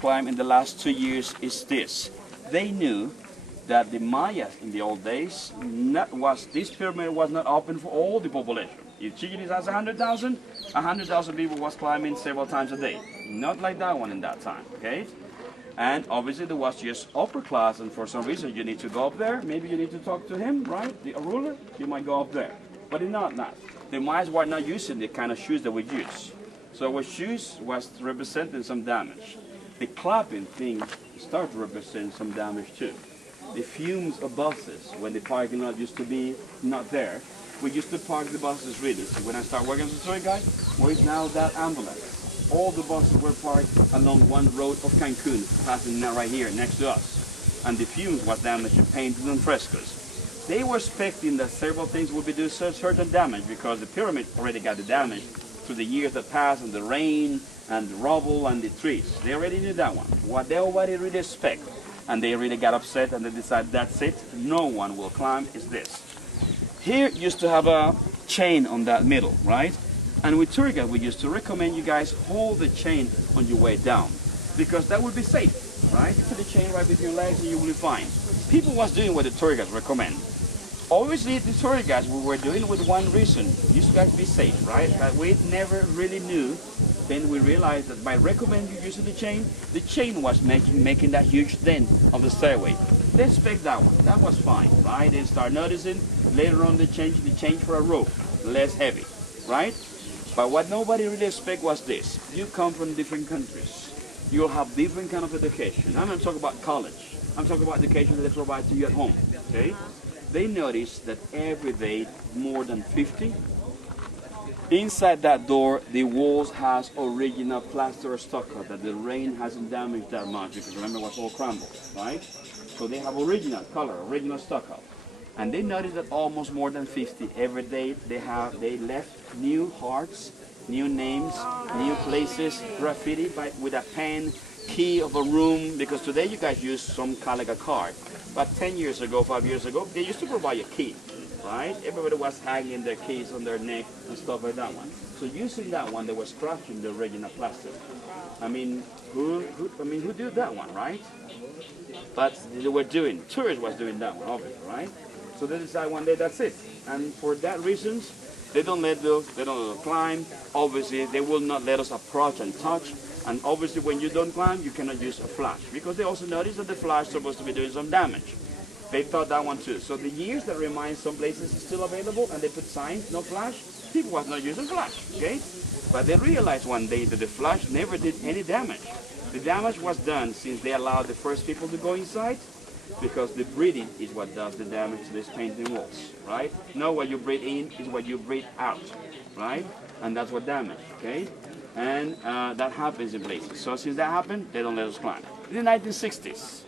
climbed in the last 2 years is this. They knew that the Mayas in the old days, this pyramid was not open for all the population. If Chichen Itza has 100,000 people was climbing several times a day. Not like that one in that time, okay? And obviously there was just upper class, and for some reason you need to go up there. Maybe you need to talk to him, right? The ruler, you might go up there. But it's not that. The Mayas were not using the kind of shoes that we use. So our shoes was representing some damage. The clapping thing started to represent some damage too. The fumes of buses, when the parking lot used to be not there, we used to park the buses really. So when I started working as a tour guide, where is now that ambulance? All the buses were parked along one road of Cancun, passing now right here next to us. And the fumes was damaged and painted on frescoes. They were expecting that several things would be doing certain damage because the pyramid already got the damage through the years that passed and the rain and the rubble and the trees. They already knew that one. What they already really expect, and they really got upset and they decided that's it, no one will climb, is this. Here used to have a chain on that middle, right? And with tour guide we used to recommend you guys hold the chain on your way down because that would be safe, right? You put the chain right between your legs and you will be fine. People was doing what the tour guides recommend. Obviously the tour guides we were doing with one reason, you guys be safe, right? But we never really knew. Then we realized that by recommending using the chain was making that huge dent on the stairway. They expect that one, that was fine, right? They start noticing, later on they changed for a rope, less heavy, right? But what nobody really expect was this. You come from different countries. You'll have different kind of education. I'm not talking about college. I'm talking about education that they provide to you at home, okay? They noticed that every day more than 50. Inside that door, the walls has original plaster or stucco that the rain hasn't damaged that much because remember it was all crumbled, right? So they have original color, original stucco. And they noticed that almost more than 50 every day they left new hearts, new names, new places, graffiti with a pen, key of a room, because today you guys use some kind of like a card. But 10 years ago, 5 years ago, they used to provide a key, right? Everybody was hanging their keys on their neck and stuff like that one. So using that one, they were scratching the original plastic. I mean, who did that one, right? But they were doing, tourists was doing that one, obviously, right? So they decided one day that's it. And for that reasons, they don't let us climb. Obviously, they will not let us approach and touch. And obviously, when you don't climb, you cannot use a flash because they also noticed that the flash is supposed to be doing some damage. They thought that one too. So the years that remind some places is still available, and they put signs, no flash. People was not using flash, okay? But they realized one day that the flash never did any damage. The damage was done since they allowed the first people to go inside, because the breathing is what does the damage to these painting walls, right? No, what you breathe in is what you breathe out, right? And that's what damage, okay? And that happens in places. So since that happened, they don't let us climb. In the 1960s,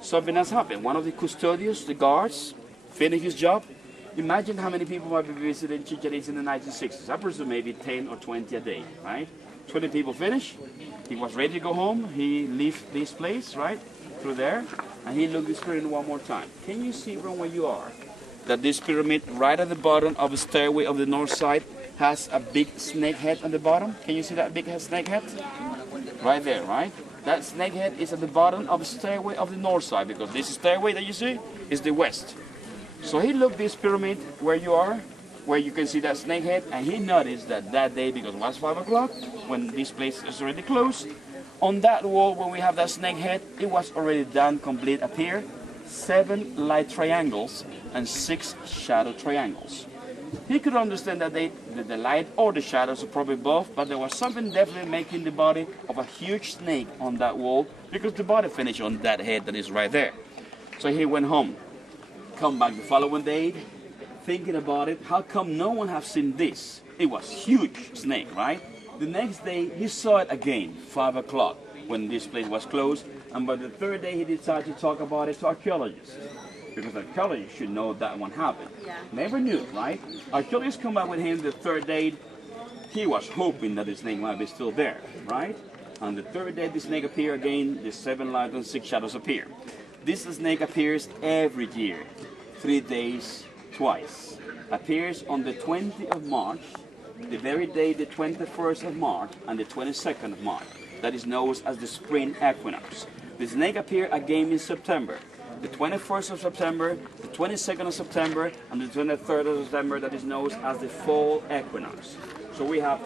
something has happened. One of the custodians, the guards, finished his job. Imagine how many people might be visiting Chichen Itza in the 1960s. I presume maybe 10 or 20 a day, right? 20 people finished. He was ready to go home. He left this place, right, through there, and he looked this pyramid one more time. Can you see from where you are that this pyramid right at the bottom of the stairway of the north side has a big snake head on the bottom? Can you see that big snake head? Right there, right? That snake head is at the bottom of the stairway of the north side because this stairway that you see is the west. So he looked this pyramid where you are, where you can see that snake head, and he noticed that that day, because it was 5 o'clock, when this place is already closed, on that wall where we have that snake head, it was already done, complete, appear 7 light triangles and 6 shadow triangles. He could understand that the light or the shadows are probably both, but there was something definitely making the body of a huge snake on that wall because the body finished on that head that is right there. So he went home, come back the following day, thinking about it, how come no one has seen this? It was huge snake, right? The next day he saw it again, 5 o'clock, when this place was closed, and by the third day he decided to talk about it to archaeologists. Because archaeologists should know that one happened. Yeah. Never knew, right? Archaeologists come back with him the third day. He was hoping that the snake might be still there, right? On the third day, the snake appeared again. The 7 lights and 6 shadows appear. This snake appears every year, 3 days, twice. Appears on the 20th of March, the very day, the 21st of March, and the 22nd of March. that is known as the spring equinox. The snake appears again in September. The 21st of September, the 22nd of September, and the 23rd of September, that is known as the fall equinox. So we have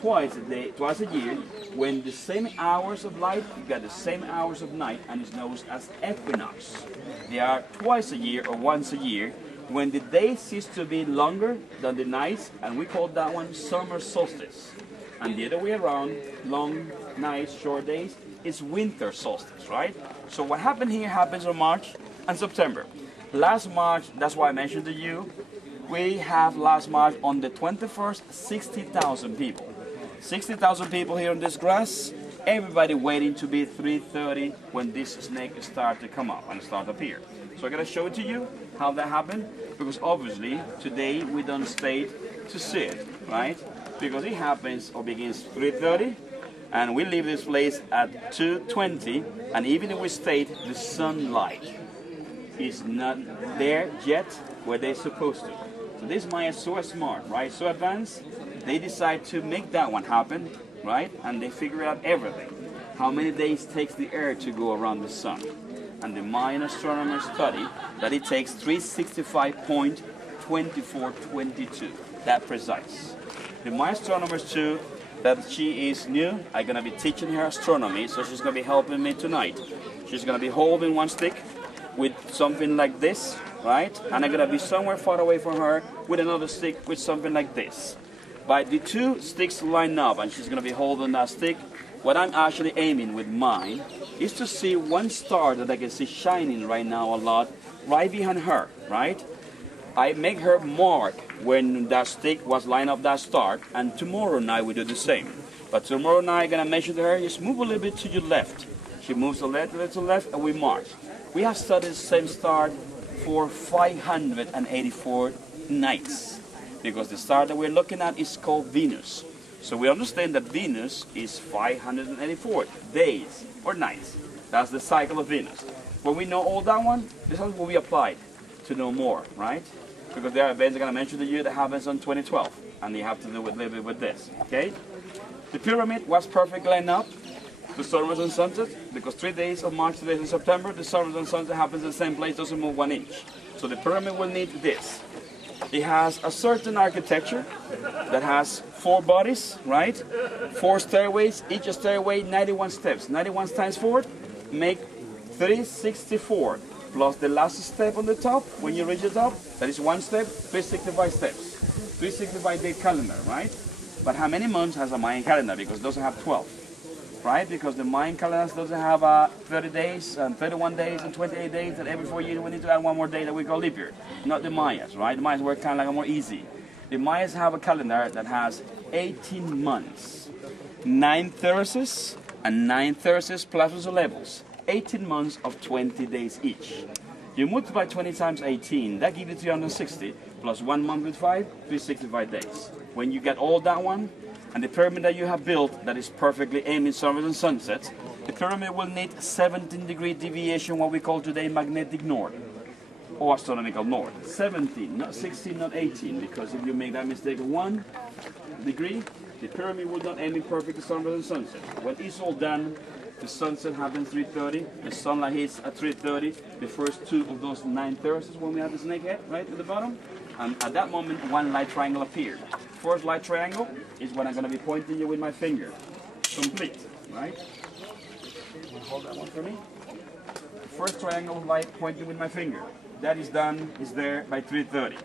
twice a year, when the same hours of light, you got the same hours of night, and it's known as equinox. They are twice a year or once a year, when the day cease to be longer than the nights, and we call that one summer solstice. And the other way around, long nights, short days, is winter solstice, right? So what happened here happens on March and September. Last March, that's why I mentioned to you, we have last March on the 21st, 60,000 people. 60,000 people here on this grass, everybody waiting to be 3:30 when this snake start to come up and start to appear. So I'm going to show it to you how that happened, because obviously today we don't stay to see it, right? Because it happens or begins 3:30, and we leave this place at 2:20, and even if we stayed, the sunlight is not there yet where they're supposed to. So this Maya is so smart, right? So advanced, they decide to make that one happen, right? And they figure out everything. How many days takes the Earth to go around the sun? And the Mayan astronomers study that it takes 365.2422. That precise. The Mayan astronomers too, that she is new, I'm gonna be teaching her astronomy, so she's gonna be helping me tonight. She's gonna be holding one stick with something like this, right? And I'm gonna be somewhere far away from her with another stick with something like this. By the two sticks line up, and she's gonna be holding that stick, what I'm actually aiming with mine is to see one star that I can see shining right now a lot, right behind her, right? I make her mark when that stick was lined up that star, and tomorrow night we do the same. But tomorrow night I'm gonna mention to her, just move a little bit to your left. She moves a little to the left, and we march. We have studied the same star for 584 nights, because the star that we're looking at is called Venus. So we understand that Venus is 584 days or nights. That's the cycle of Venus. When we know all that one, this is what we applied to know more, right? Because there are events I'm going to mention to you that happens on 2012, and you have to do a little bit with this, okay? The pyramid was perfectly lined up. The sunrise and sunset, because 3 days of March, 3 days of September, the sunrise and sunset happens in the same place, doesn't move 1 inch. So the pyramid will need this. It has a certain architecture that has 4 bodies, right? 4 stairways, each stairway 91 steps. 91 times 4 make 364, plus the last step on the top. When you reach the top, that is 1 step, 365 steps. 365 day calendar, right? But how many months has a Mayan calendar? Because it doesn't have 12. Right? Because the Mayan calendar doesn't have 30 days and 31 days and 28 days, and every 4 years we need to add 1 more day that we call leap year. Not the Mayas, right? The Mayas work kind of like more easy. The Mayas have a calendar that has 18 months, 9 Thursdays, and 9 Thursdays plus the levels. 18 months of 20 days each. You multiply 20 times 18, that gives you 360, plus 1 month with 5, 365 days. When you get all that one, and the pyramid that you have built that is perfectly aiming sunsets and sunsets, the pyramid will need 17-degree deviation, what we call today magnetic north, or astronomical north. 17, not 16, not 18, because if you make that mistake of 1 degree, the pyramid will not aim in perfect sunrise and sunset. When it's all done, the sunset happens 3:30, the sunlight hits at 3:30, the first 2 of those 9 Thursdays when we have the snake head right at the bottom, and at that moment 1 light triangle appears. First light triangle is what I'm going to be pointing you with my finger. Complete, right? Hold that one for me. The first triangle light pointing with my finger. That is done, is there by 3:30.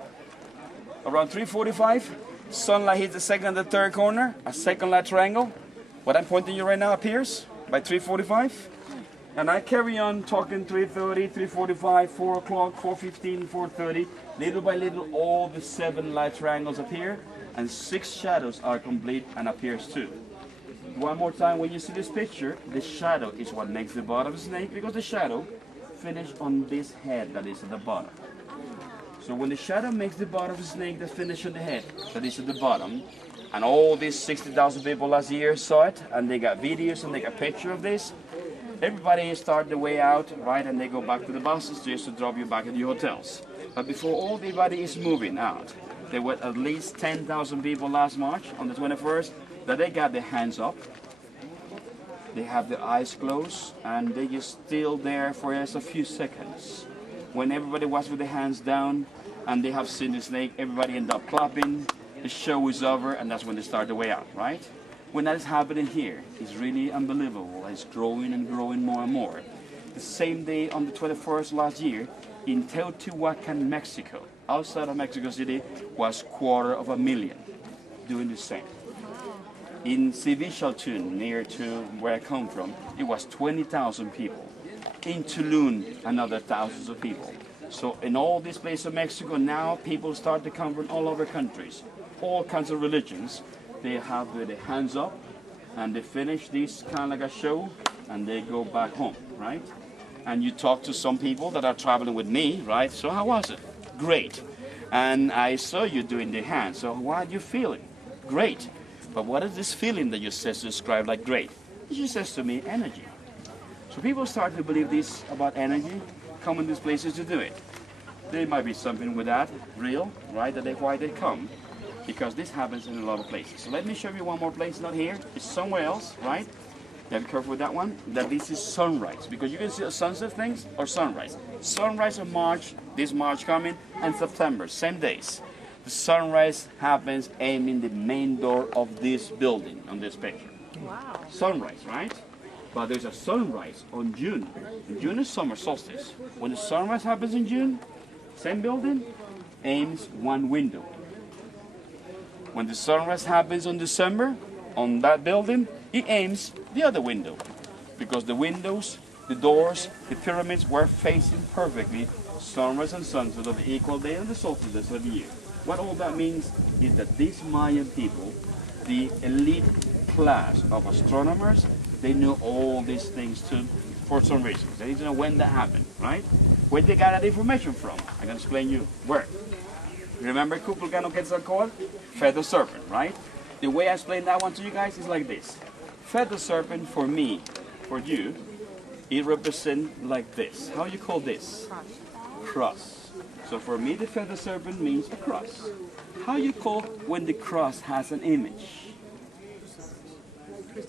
Around 3:45, sunlight hits the second and the third corner, a second light triangle. What I'm pointing you right now appears by 3:45. And I carry on talking 3:30, 3:45, 4 o'clock, 4:15, 4:30. Little by little, all the 7 light triangles appear, and 6 shadows are complete and appears too. One more time, when you see this picture, the shadow is what makes the bottom of the snake, because the shadow finished on this head that is at the bottom. So when the shadow makes the bottom of the snake that finished on the head that is at the bottom, and all these 60,000 people last year saw it, and they got videos and they got picture of this, everybody start the way out, right, and they go back to the buses just to drop you back at your hotels. But before all everybody is moving out, there were at least 10,000 people last March on the 21st that they got their hands up They have their eyes closed and they just still there for just a few seconds. When everybody was with their hands down and they have seen the snake, everybody end up clapping, the show is over, and that's when they start the way out, right? When that is happening here, it's really unbelievable. It's growing and growing more and more. The same day on the 21st last year, in Teotihuacan, Mexico, outside of Mexico City, was 250,000 doing the same. In Civichaltun, near to where I come from, it was 20,000 people. In Tulum, another thousands of people. So in all these places of Mexico, now people start to come from all over countries, all kinds of religions. They have their hands up, and they finish this kind of like a show, and they go back home, right? And you talk to some people that are traveling with me, right? So how was it? Great. And I saw you doing the hands. So how are you feeling? Great. But what is this feeling that you says to describe like great? She says to me, energy. So people start to believe this about energy, come in these places to do it. There might be something with that, real, right? Why they come. Because this happens in a lot of places. So let me show you one more place, not here. It's somewhere else, right? You have to be careful with that one. That this is sunrise. Because you can see sunset things or sunrise. Sunrise in March, this March coming, and September, same days. The sunrise happens aiming the main door of this building on this picture. Wow. Sunrise, right? But there's a sunrise on June. And June is summer solstice. When the sunrise happens in June, same building, aims one window. When the sunrise happens on December, on that building, it aims the other window. Because the windows, the doors, the pyramids were facing perfectly sunrise and sunset of the equal day and the solstice of the year. What all that means is that these Mayan people, the elite class of astronomers, they knew all these things too for some reasons. They need to know when that happened, right? Where they got that information from? I can explain you where. Remember Kukulcano Quetzalcoatl? Feather serpent, right? The way I explain that one to you guys is like this. Feather serpent for me, for you, it represents like this. How you call this? Cross. So for me, the feather serpent means a cross. How you call when the cross has an image?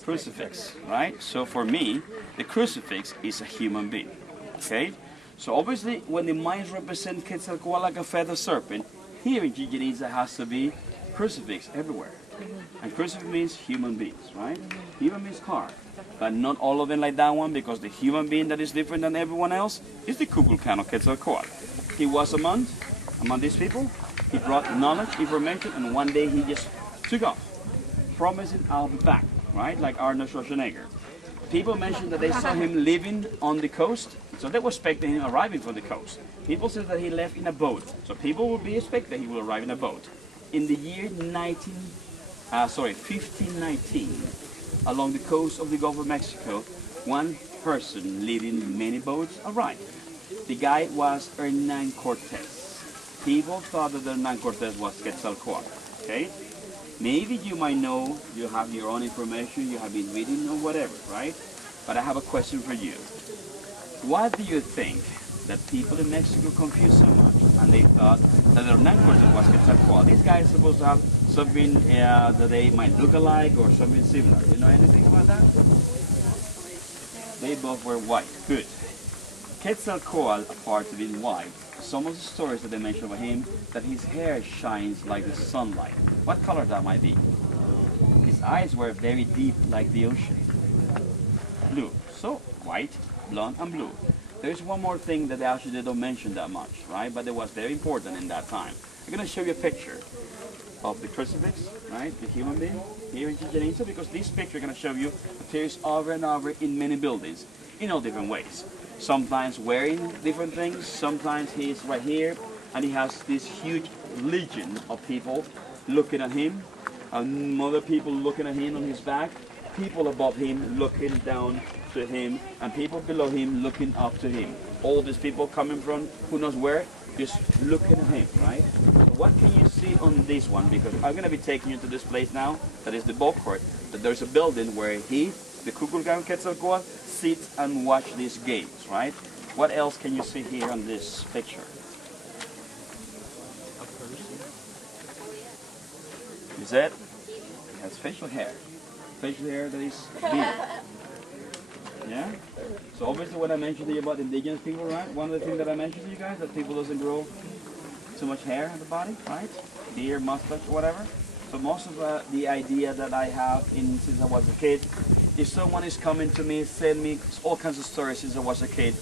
Crucifix, right? So for me, the crucifix is a human being, okay? So obviously, when the Mayans represent Quetzalcoatl like a feather serpent, here in Chichen Itza has to be crucifix everywhere. And crucifix means human beings, right? Human means carved. But not all of them like that one, because the human being that is different than everyone else is the Kukulcano Quetzalcoatl. He was among these people. He brought knowledge, information, and one day he just took off, promising I'll be back, right? Like Arnold Schwarzenegger. People mentioned that they saw him living on the coast, so they were expecting him arriving from the coast. People said that he left in a boat, so people will be expecting he will arrive in a boat. In the year 1519, along the coast of the Gulf of Mexico, one person leading many boats arrived. The guy was Hernan Cortez. People thought that Hernan Cortez was Quetzalcoatl, okay? Maybe you might know, you have your own information, you have been reading or whatever, right? But I have a question for you. What do you think that people in Mexico confused so much and they thought that Hernan Cortez was Quetzalcoatl? These guys are supposed to have something that they might look alike or something similar. You know anything about that? They both were white. Good. Quetzalcoatl, apart from being white, some of the stories that they mention about him, that his hair shines like the sunlight. What color that might be? His eyes were very deep like the ocean. Blue. So, white, blonde, and blue. There's one more thing that actually they don't mention that much, right? But it was very important in that time. I'm going to show you a picture of the crucifix, right? The human being here in Chichen Itza, because this picture I'm going to show you appears over and over in many buildings in all different ways. Sometimes wearing different things, sometimes he's right here and he has this huge legion of people looking at him, and other people looking at him on his back, people above him looking down to him, and people below him looking up to him. All these people coming from who knows where, just looking at him, right? So what can you see on this one? Because I'm going to be taking you to this place now, that is the ball court, that there's a building where he, the Kukulcano Quetzalcoatl, sit and watch these games, right? What else can you see here on this picture? A person. Is that? He has facial hair. Facial hair that is big. So obviously when I mentioned to you about indigenous people, right? One of the things that I mentioned to you guys, that people doesn't grow too much hair on the body, right? Beard, mustache, whatever. So most of the idea that I have since I was a kid, if someone is coming to me, send me all kinds of stories since I was a kid,